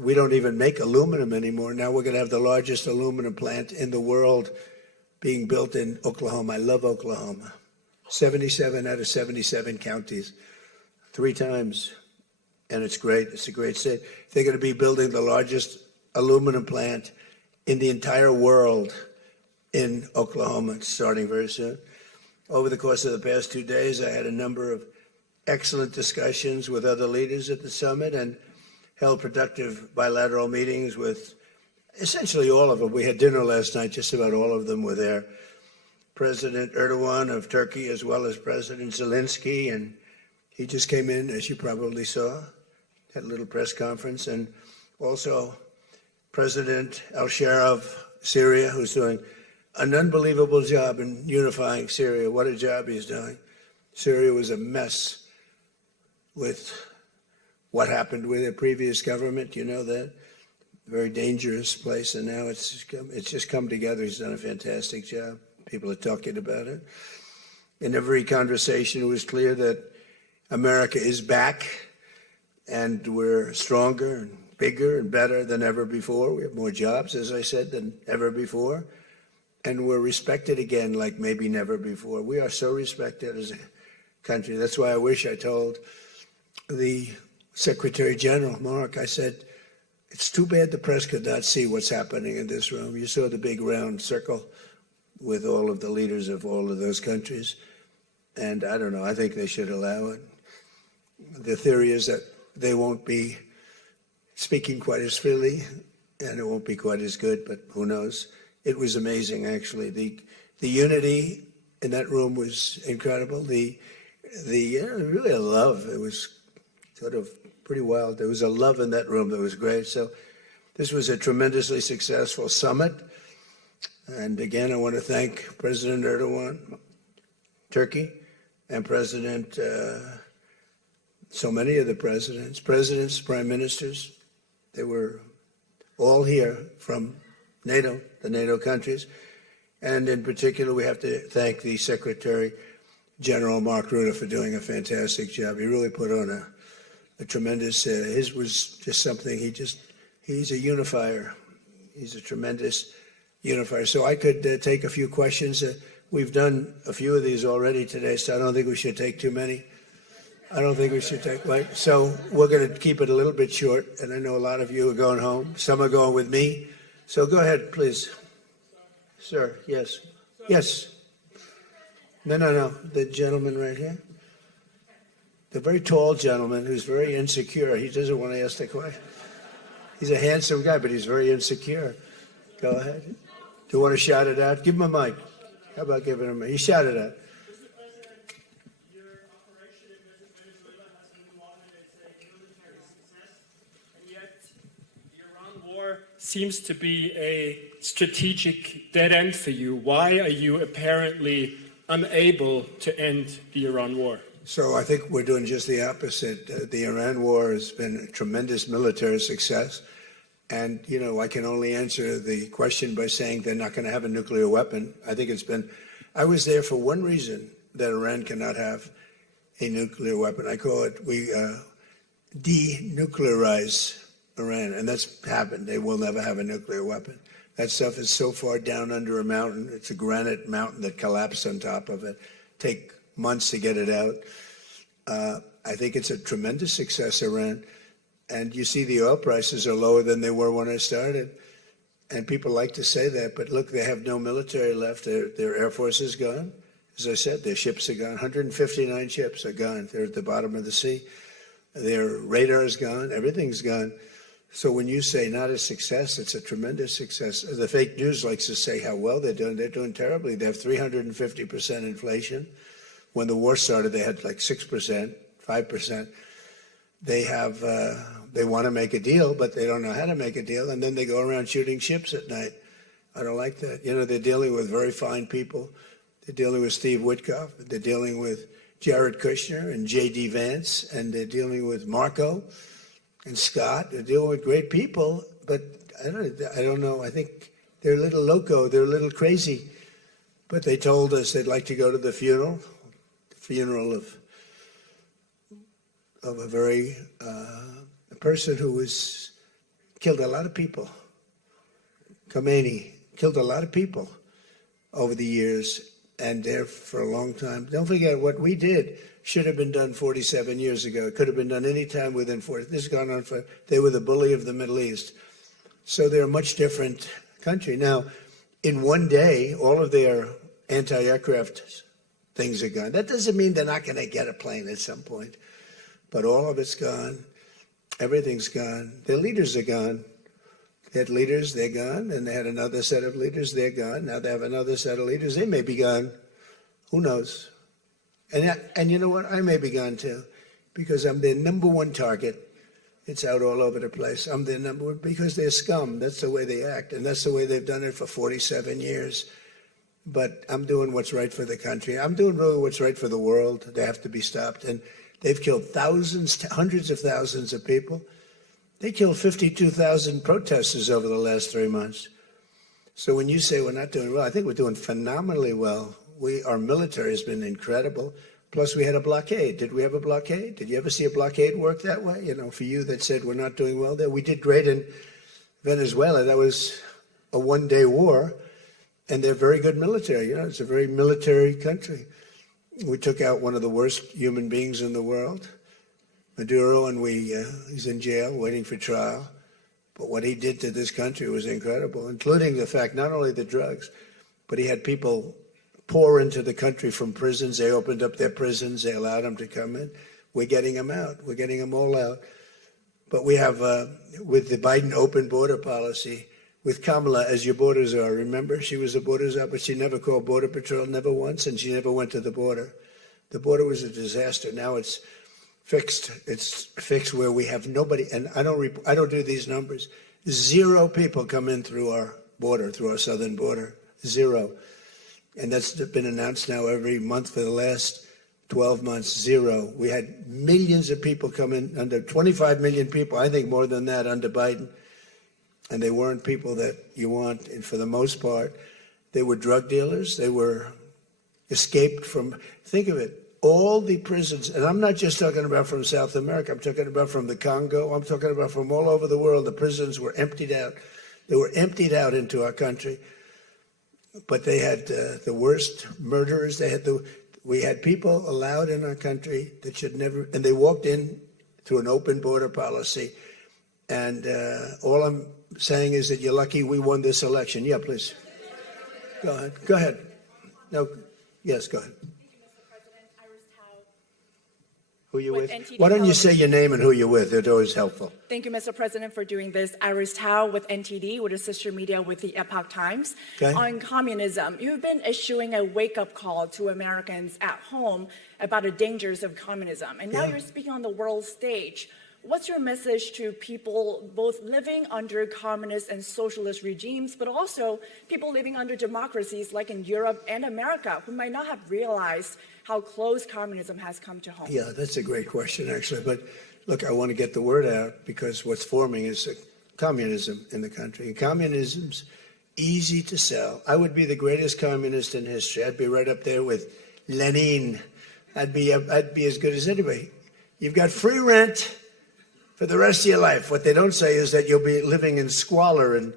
We don't even make aluminum anymore. Now we're going to have the largest aluminum plant in the world being built in Oklahoma. I love Oklahoma. 77 out of 77 counties, 3 times. And it's great. It's a great state. They're going to be building the largest aluminum plant in the entire world in Oklahoma. It's starting very soon. Over the course of the past 2 days, I had a number of excellent discussions with other leaders at the summit and held productive bilateral meetings with essentially all of them. We had dinner last night. Just about all of them were there. President Erdogan of Turkey, as well as President Zelensky, and he just came in, as you probably saw, at a little press conference, and also President al-Shara of Syria, who's doing an unbelievable job in unifying Syria. What a job he's doing. Syria was a mess with what happened with the previous government, you know that. Very dangerous place, and now it's just come together. He's done a fantastic job. People are talking about it. In every conversation, it was clear that America is back, and we're stronger and bigger and better than ever before. We have more jobs, as I said, than ever before. And we're respected again like maybe never before. We are so respected as a country. That's why I wish I told the Secretary General, Mark, I said, it's too bad the press could not see what's happening in this room. You saw the big round circle with all of the leaders of all of those countries. And I don't know, I think they should allow it. The theory is that they won't be speaking quite as freely and it won't be quite as good, but who knows? It was amazing, actually. The unity in that room was incredible. Really a love. It was sort of pretty wild. There was a love in that room that was great. So this was a tremendously successful summit. And again, I want to thank President Erdogan, Turkey, and so many of the presidents, prime ministers. They were all here from NATO, the NATO countries. And in particular, we have to thank the Secretary General Mark Rutte for doing a fantastic job. He really put on a tremendous, his was just something, he's a unifier. He's a tremendous unifier. So I could take a few questions. We've done a few of these already today, so I don't think we should take too many. I don't think we should take, right? So we're going to keep it a little bit short, and I know a lot of you are going home. Some are going with me. So go ahead, please. Sir, yes. Yes. No. The gentleman right here. The very tall gentleman who's very insecure. He doesn't want to ask the question. He's a handsome guy, but he's very insecure. Go ahead. Do you want to shout it out? Give him a mic. How about giving him a mic? You shout it out. Seems to be a strategic dead end for you. Why are you apparently unable to end the Iran war? So I think we're doing just the opposite. The Iran war has been a tremendous military success. And, you know, I can only answer the question by saying they're not going to have a nuclear weapon. I think I was there for one reason, that Iran cannot have a nuclear weapon. I call it, we denuclearize Iran, and that's happened. They will never have a nuclear weapon. That stuff is so far down under a mountain. It's a granite mountain that collapsed on top of it. Take months to get it out. I think it's a tremendous success, Iran. And you see the oil prices are lower than they were when I started. And people like to say that, but look, they have no military left. Their Air Force is gone. As I said, their ships are gone. 159 ships are gone. They're at the bottom of the sea. Their radar is gone. Everything's gone. So when you say not a success, it's a tremendous success. The fake news likes to say how well they're doing. They're doing terribly. They have 350% inflation. When the war started, they had like 6%, 5%. They want to make a deal, but they don't know how to make a deal. And then they go around shooting ships at night. I don't like that. You know, they're dealing with very fine people. They're dealing with Steve Witkoff. They're dealing with Jared Kushner and J.D. Vance. And they're dealing with Marco and Scott. They're dealing with great people, but I don't know. I think they're a little loco. They're a little crazy. But they told us they'd like to go to the funeral of a person who was killed a lot of people. Khomeini killed a lot of people over the years, and there for a long time. Don't forget, what we did should have been done 47 years ago. It could have been done any time within 40. This has gone on for, they were the bully of the Middle East. So they're a much different country. Now, in one day, all of their anti-aircraft things are gone. That doesn't mean they're not going to get a plane at some point. But all of it's gone. Everything's gone. Their leaders are gone. They had leaders, they're gone. And they had another set of leaders, they're gone. Now they have another set of leaders, they may be gone. Who knows? And you know what? I may be gone too, because I'm their number one target. It's out all over the place. I'm their number one because they're scum. That's the way they act. And that's the way they've done it for 47 years. But I'm doing what's right for the country. I'm doing really what's right for the world. They have to be stopped. And they've killed thousands, hundreds of thousands of people. They killed 52,000 protesters over the last 3 months. So when you say we're not doing well, I think we're doing phenomenally well. Our military has been incredible. Plus, we had a blockade. Did we have a blockade? Did you ever see a blockade work that way? You know, for you that said we're not doing well there, we did great in Venezuela. That was a one-day war, and they're very good military. You know, it's a very military country. We took out one of the worst human beings in the world, Maduro, and he's in jail waiting for trial. But what he did to this country was incredible, including the fact not only the drugs, but he had people pour into the country from prisons. They opened up their prisons. They allowed them to come in. We're getting them out. We're getting them all out. But we have, with the Biden open border policy, with Kamala as your borders are. Remember, she was the borders are, but she never called Border Patrol, never once, and she never went to the border. The border was a disaster. Now it's fixed. It's fixed where we have nobody, and I don't do these numbers. 0 people come in through our border, through our southern border. 0. And that's been announced now every month for the last 12 months, 0. We had millions of people come in, under 25 million people, I think more than that under Biden. and they weren't people that you want. And for the most part, they were drug dealers. They were escaped from, think of it, all the prisons, and I'm not just talking about from South America, I'm talking about from the Congo, I'm talking about from all over the world. The prisons were emptied out. They were emptied out into our country. But they had the worst murderers. We had people allowed in our country that should never, and they walked in through an open border policy. And all I'm saying is that you're lucky we won this election. Yeah, please. Go ahead. Go ahead. No, yes, go ahead. Who you with? Why don't you say your name and who you're with? It's always helpful. Thank you, Mr. President, for doing this. Iris Tao with NTD, with a sister media with the Epoch Times. Okay. On communism, you've been issuing a wake-up call to Americans at home about the dangers of communism. And now you're speaking on the world stage. What's your message to people both living under communist and socialist regimes, but also people living under democracies like in Europe and America who might not have realized how close communism has come to home? Yeah, that's a great question, actually. But look, I want to get the word out because what's forming is communism in the country. And communism's easy to sell. I would be the greatest communist in history. I'd be right up there with Lenin. I'd be as good as anybody. You've got free rent for the rest of your life. What they don't say is that you'll be living in squalor in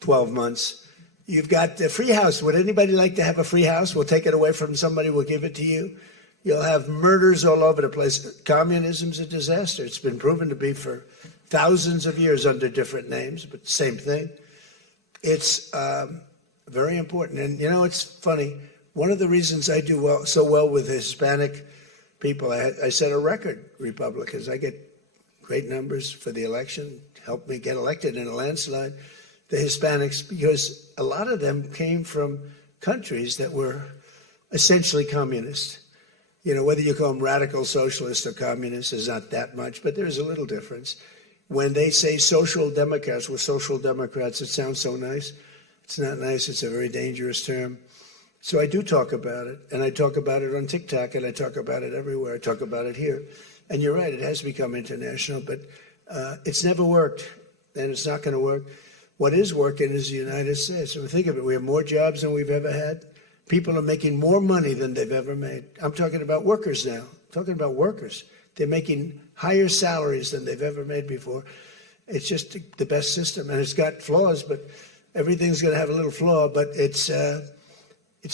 12 months. You've got a free house. Would anybody like to have a free house? We'll take it away from somebody. We'll give it to you. You'll have murders all over the place. Communism's a disaster. It's been proven to be for thousands of years under different names, but same thing. It's very important. And, you know, it's funny. One of the reasons I do so well with Hispanic people, I set a record, Republicans. I get great numbers for the election, helped me get elected in a landslide. The Hispanics, because a lot of them came from countries that were essentially communist. You know, whether you call them radical socialists or communists is not that much, but there's a little difference. When they say social democrats, we're social democrats, it sounds so nice. It's not nice. It's a very dangerous term. So I do talk about it, and I talk about it on TikTok, and I talk about it everywhere. I talk about it here. And you're right, it has become international, but it's never worked, and it's not going to work. What is working is the United States. And think of it, we have more jobs than we've ever had. People are making more money than they've ever made. I'm talking about workers now. I'm talking about workers. They're making higher salaries than they've ever made before. It's just the best system, and it's got flaws, but everything's going to have a little flaw, but it's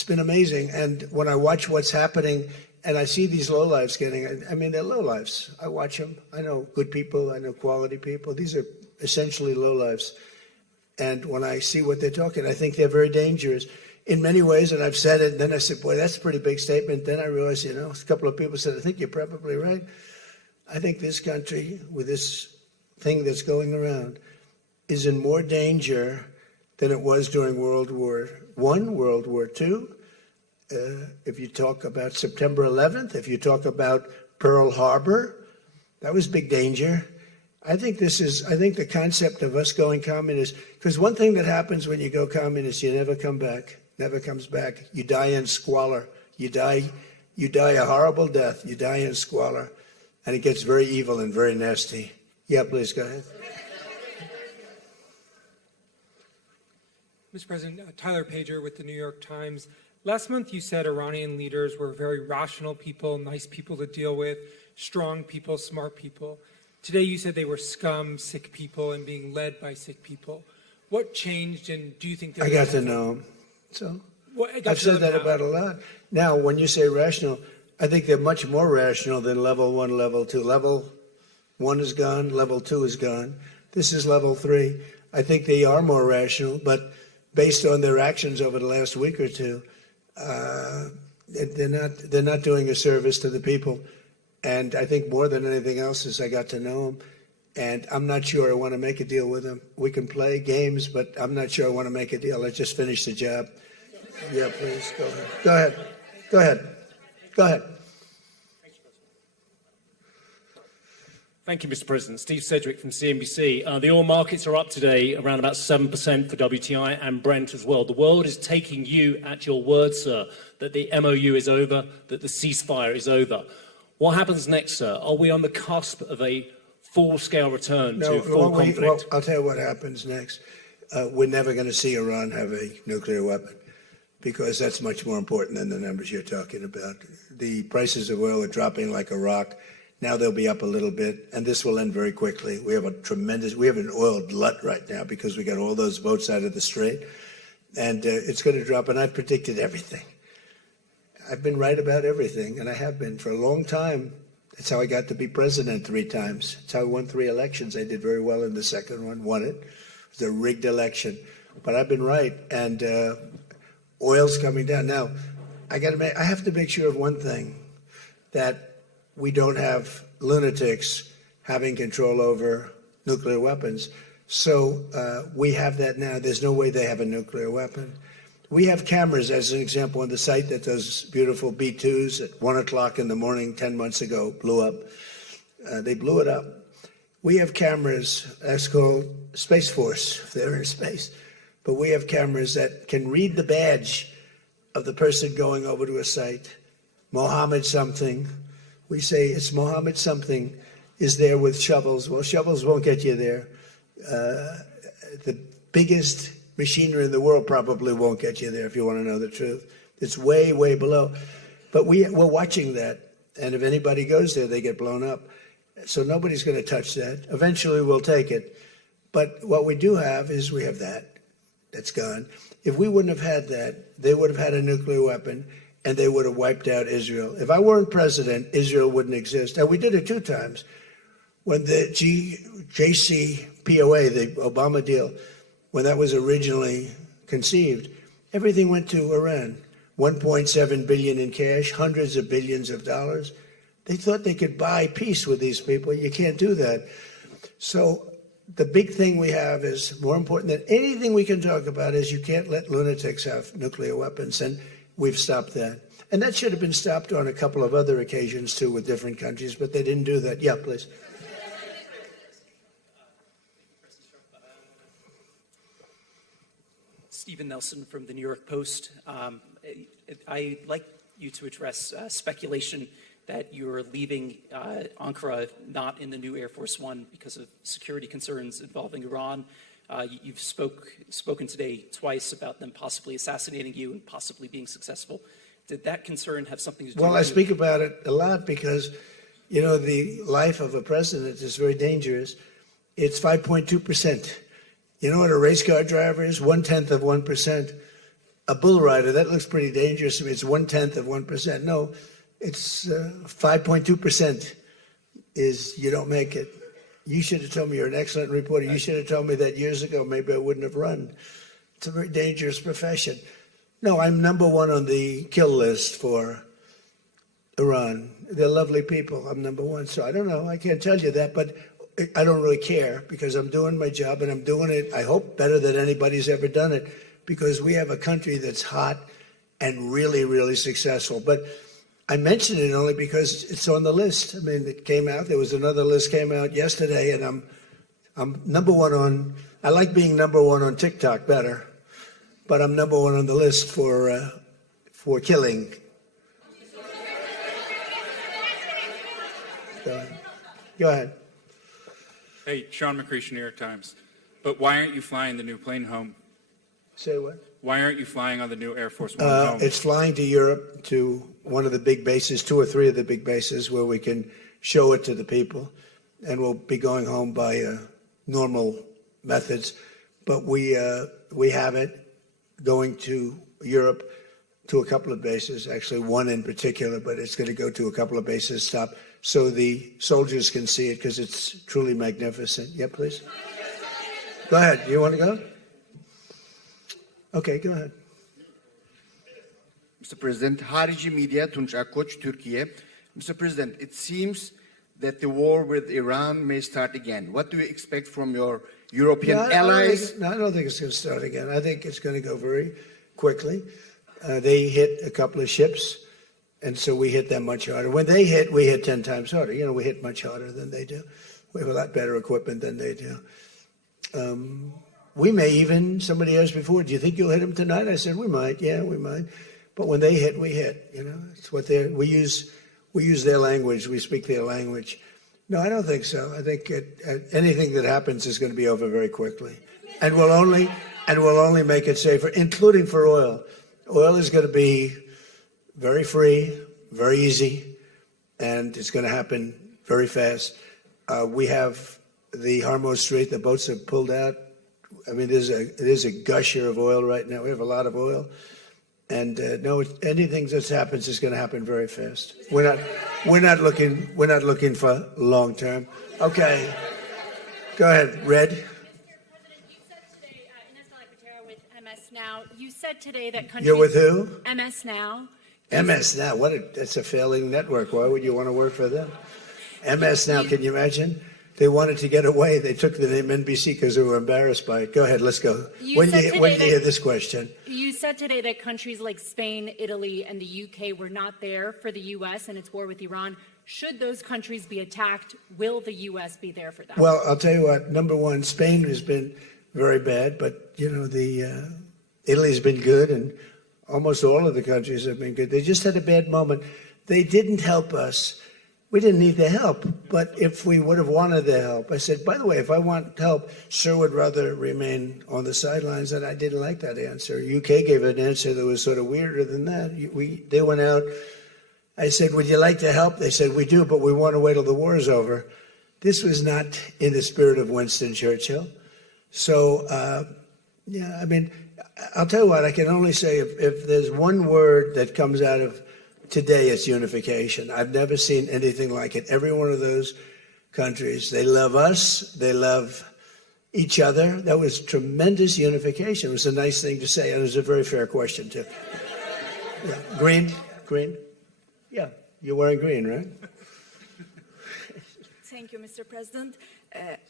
been amazing. And when I watch what's happening, and I see these lowlifes getting, I mean, they're lowlifes. I watch them. I know good people. I know quality people. These are essentially lowlifes. And when I see what they're talking, I think they're very dangerous in many ways. And I've said it. And then I said, boy, that's a pretty big statement. Then I realized, you know, a couple of people said, I think you're probably right. I think this country, with this thing that's going around, is in more danger than it was during World War I, World War II. If you talk about September 11th, if you talk about Pearl Harbor, that was big danger. I think the concept of us going communist, because one thing that happens when you go communist, you never come back, never comes back. You die in squalor. You die a horrible death. You die in squalor, and it gets very evil and very nasty. Yeah, please go ahead. Mr. President, Tyler Pager with the New York Times. Last month you said Iranian leaders were very rational people, nice people to deal with, strong people, smart people. Today you said they were scum, sick people, and being led by sick people. What changed, and do you think... I got to know them. So I've said that about a lot. Now, when you say rational, I think they're much more rational than level 1, level 2. Level 1 is gone, level 2 is gone. This is level 3. I think they are more rational, but based on their actions over the last week or two, they're not doing a service to the people. And I think more than anything else is I got to know them. And I'm not sure I want to make a deal with them. We can play games, but I'm not sure I want to make a deal. Let's just finish the job. Yeah, please, go ahead. Go ahead. Go ahead. Go ahead. Thank you, Mr. President. Steve Sedgwick from CNBC. The oil markets are up today, around about 7% for WTI and Brent as well. The world is taking you at your word, sir, that the MOU is over, that the ceasefire is over. What happens next, sir? Are we on the cusp of a full-scale return No, to full conflict? well, I'll tell you what happens next. We're never going to see Iran have a nuclear weapon because that's much more important than the numbers you're talking about. The prices of oil are dropping like a rock. Now they'll be up a little bit, and this will end very quickly. We have an oil glut right now because we got all those boats out of the strait, and it's going to drop, and I've predicted everything. I've been right about everything, and I have been for a long time. That's how I got to be president 3 times. That's how I won 3 elections. I did very well in the second one, won it. It was a rigged election. But I've been right, and oil's coming down. Now, I have to make sure of one thing, that we don't have lunatics having control over nuclear weapons. So we have that now. There's no way they have a nuclear weapon. We have cameras, as an example, on the site that those beautiful B-2s at 1 o'clock in the morning 10 months ago blew up. They blew it up. We have cameras, that's called Space Force, if they're in space. But we have cameras that can read the badge of the person going over to a site. Mohammed something. We say it's Mohammed something is there with shovels. Well, shovels won't get you there. The biggest machinery in the world probably won't get you there if you want to know the truth. It's way, way below. But we're watching that. And if anybody goes there, they get blown up. So nobody's going to touch that. Eventually, we'll take it. But what we do have is we have that. That's gone. If we wouldn't have had that, they would have had a nuclear weapon, and they would have wiped out Israel. If I weren't president, Israel wouldn't exist. And we did it 2 times. When the JCPOA, the Obama deal, when that was originally conceived, everything went to Iran. $1.7 billion in cash, hundreds of billions of dollars. They thought they could buy peace with these people. You can't do that. So the big thing we have is more important than anything we can talk about is you can't let lunatics have nuclear weapons. And we've stopped that. And that should have been stopped on a couple of other occasions, too, with different countries, but they didn't do that. Yeah, please. Stephen Nelson from the New York Post. I'd like you to address speculation that you're leaving Ankara not in the new Air Force One because of security concerns involving Iran. You've spoken today twice about them possibly assassinating you and possibly being successful. Did that concern have something to do with it? Well, I speak about it a lot because, you know, the life of a president is very dangerous. It's 5.2%. You know what a race car driver is? 1/10 of 1%. A bull rider, that looks pretty dangerous to me. It's 1/10 of 1%. No, it's 5.2% is you don't make it. You should have told me. You're an excellent reporter. You should have told me that years ago. Maybe I wouldn't have run. It's a very dangerous profession. No, I'm number 1 on the kill list for Iran. They're lovely people. I'm number 1. So I don't know. I can't tell you that, but I don't really care because I'm doing my job and I'm doing it, I hope, better than anybody's ever done it because we have a country that's hot and really, really successful. But I mention it only because it's on the list. I mean, it came out. There was another list came out yesterday, and I'm number 1 on. I like being number 1 on TikTok better, but I'm number 1 on the list for killing. Go ahead. Hey, Sean McCreesh, New York Times. But why aren't you flying the new plane home? Say what? Why aren't you flying on the new Air Force One home? It's flying to Europe, to one of the big bases, 2 or 3 of the big bases, where we can show it to the people. And we'll be going home by normal methods. But we have it going to Europe to a couple of bases, actually 1 in particular, but it's going to go to a couple of bases, stop, so the soldiers can see it because it's truly magnificent. Yeah, please. Go ahead. You want to go? Okay, go ahead. Mr. President, Harici Media, Tunç Akkoç, Türkiye. Mr. President, it seems that the war with Iran may start again. What do you expect from your European allies? I don't think it's going to start again. I think it's going to go very quickly. They hit a couple of ships, and so we hit them much harder. When they hit, we hit 10 times harder. You know, we hit much harder than they do. We have a lot better equipment than they do. We may even, somebody asked before, do you think you'll hit them tonight? I said, we might. Yeah, we might. But when they hit, we hit. You know, it's what we use their language. We speak their language. No, I don't think so. I think anything that happens is going to be over very quickly, and will only make it safer, including for oil. Oil is going to be very free, very easy, and it's going to happen very fast. We have the Hormuz Strait. The boats have pulled out. I mean, there's a gusher of oil right now. We have a lot of oil. And no, anything that happens is going to happen very fast. We're not looking for long term. Okay, go ahead, Red. Now, you said today that countries... You're with who? MS Now. MS Now. That's a failing network. Why would you want to work for them? MS Now. Can you imagine? They wanted to get away. They took the name NBC because they were embarrassed by it. Go ahead, let's go. When do you hear this question? You said today that countries like Spain, Italy, and the UK were not there for the U.S. and its war with Iran. Should those countries be attacked, will the U.S. be there for them? Well, I'll tell you what. Number one, Spain has been very bad, but, you know, Italy's been good, and almost all of the countries have been good. They just had a bad moment. They didn't help us. We didn't need the help, but if we would have wanted the help, I said, by the way, if I want help, sir would rather remain on the sidelines, and I didn't like that answer. UK gave an answer that was sort of weirder than that. They went out. I said, would you like to help? They said, we do, but we want to wait till the war is over. This was not in the spirit of Winston Churchill. So, yeah, I mean, I'll tell you what, I can only say if there's one word that comes out of today, it's unification. I've never seen anything like it. Every one of those countries, they love us, they love each other. That was tremendous unification. It was a nice thing to say, and it was a very fair question, too. Yeah. Green? Yeah, you're wearing green, right? Thank you, Mr. President.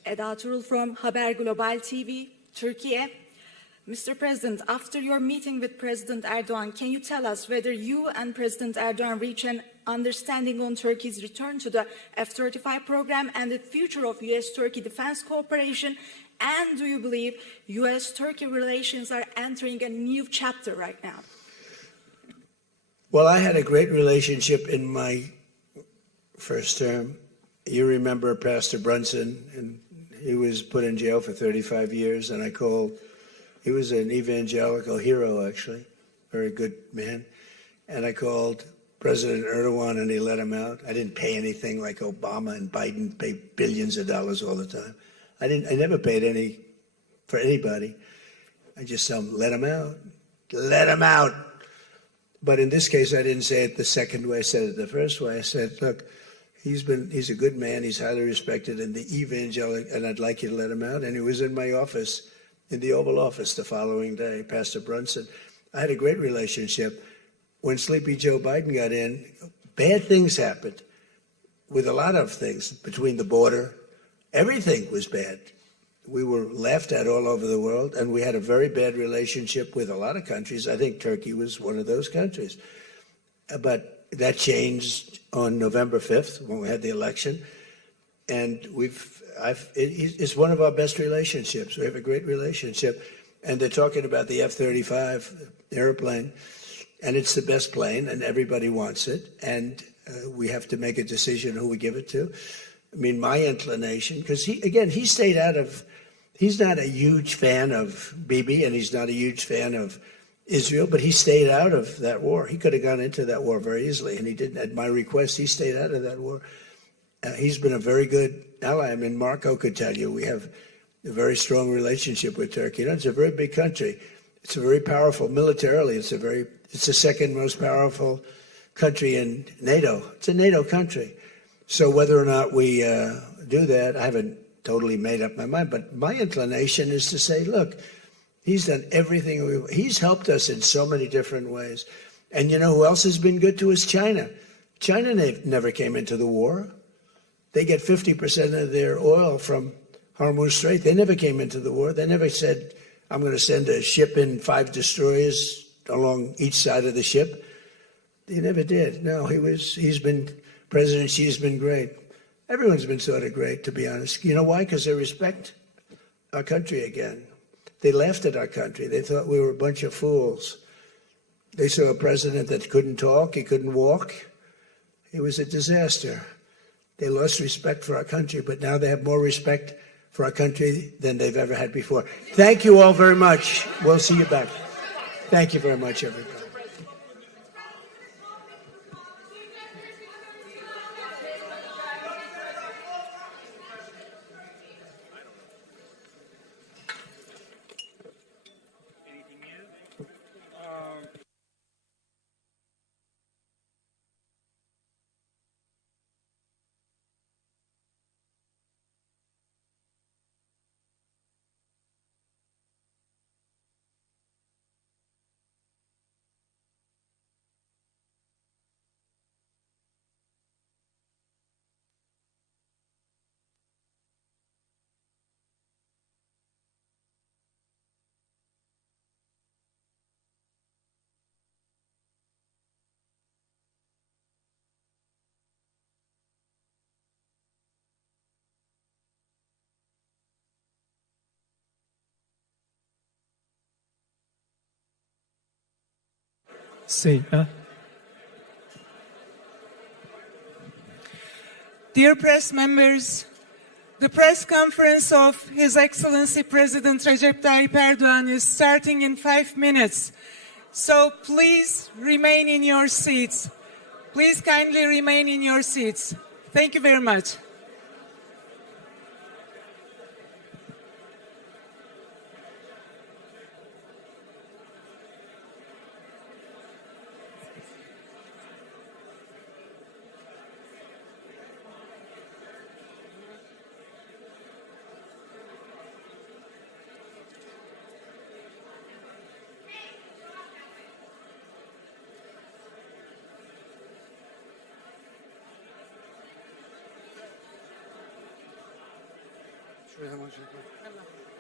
Eda Turul from Haber Global TV, Turkey. Mr. President, after your meeting with President Erdogan, can you tell us whether you and President Erdogan reach an understanding on Turkey's return to the F-35 program and the future of U.S.-Turkey defense cooperation? And do you believe U.S.-Turkey relations are entering a new chapter right now? Well, I had a great relationship in my first term. You remember Pastor Brunson, and he was put in jail for 35 years, and I called. He was an evangelical hero, actually, very good man. And I called President Erdogan, and he let him out. I didn't pay anything like Obama and Biden pay billions of dollars all the time. I never paid any for anybody. I just tell him, let him out. Let him out. But in this case, I didn't say it the second way. I said it the first way. I said, look, he's a good man. He's highly respected in the evangelical, and I'd like you to let him out. And he was in my office, in the Oval Office the following day, Pastor Brunson. I had a great relationship. When Sleepy Joe Biden got in, bad things happened with a lot of things between the border. Everything was bad. We were laughed at all over the world, and we had a very bad relationship with a lot of countries. I think Turkey was one of those countries. But that changed on November 5th when we had the election. And it's one of our best relationships. We have a great relationship. And they're talking about the F-35 airplane, and it's the best plane, and everybody wants it. And we have to make a decision who we give it to. I mean, my inclination, because he stayed out of, he's not a huge fan of Bibi, and he's not a huge fan of Israel, but he stayed out of that war. He could have gone into that war very easily, and he didn't. At my request, he stayed out of that war. He's been a very good ally. I mean, Marco could tell you we have a very strong relationship with Turkey. You know, it's a very big country. It's a very powerful militarily. It's the second most powerful country in NATO. It's a NATO country. So whether or not we do that, I haven't totally made up my mind. But my inclination is to say, look, he's done everything. He's helped us in so many different ways. And you know who else has been good to us? China. China never came into the war. They get 50% of their oil from Hormuz Strait. They never came into the war. They never said, I'm going to send a ship in 5 destroyers along each side of the ship. They never did. No, President Xi's been great. Everyone's been sort of great, to be honest. You know why? Because they respect our country again. They laughed at our country. They thought we were a bunch of fools. They saw a president that couldn't talk, he couldn't walk. It was a disaster. They lost respect for our country, but now they have more respect for our country than they've ever had before. Thank you all very much. We'll see you back. Thank you very much, everybody. See, huh? Dear press members, the press conference of His Excellency President Recep Tayyip Erdogan is starting in 5 minutes. So please remain in your seats. Please kindly remain in your seats. Thank you very much. Şuraya hemen çekelim.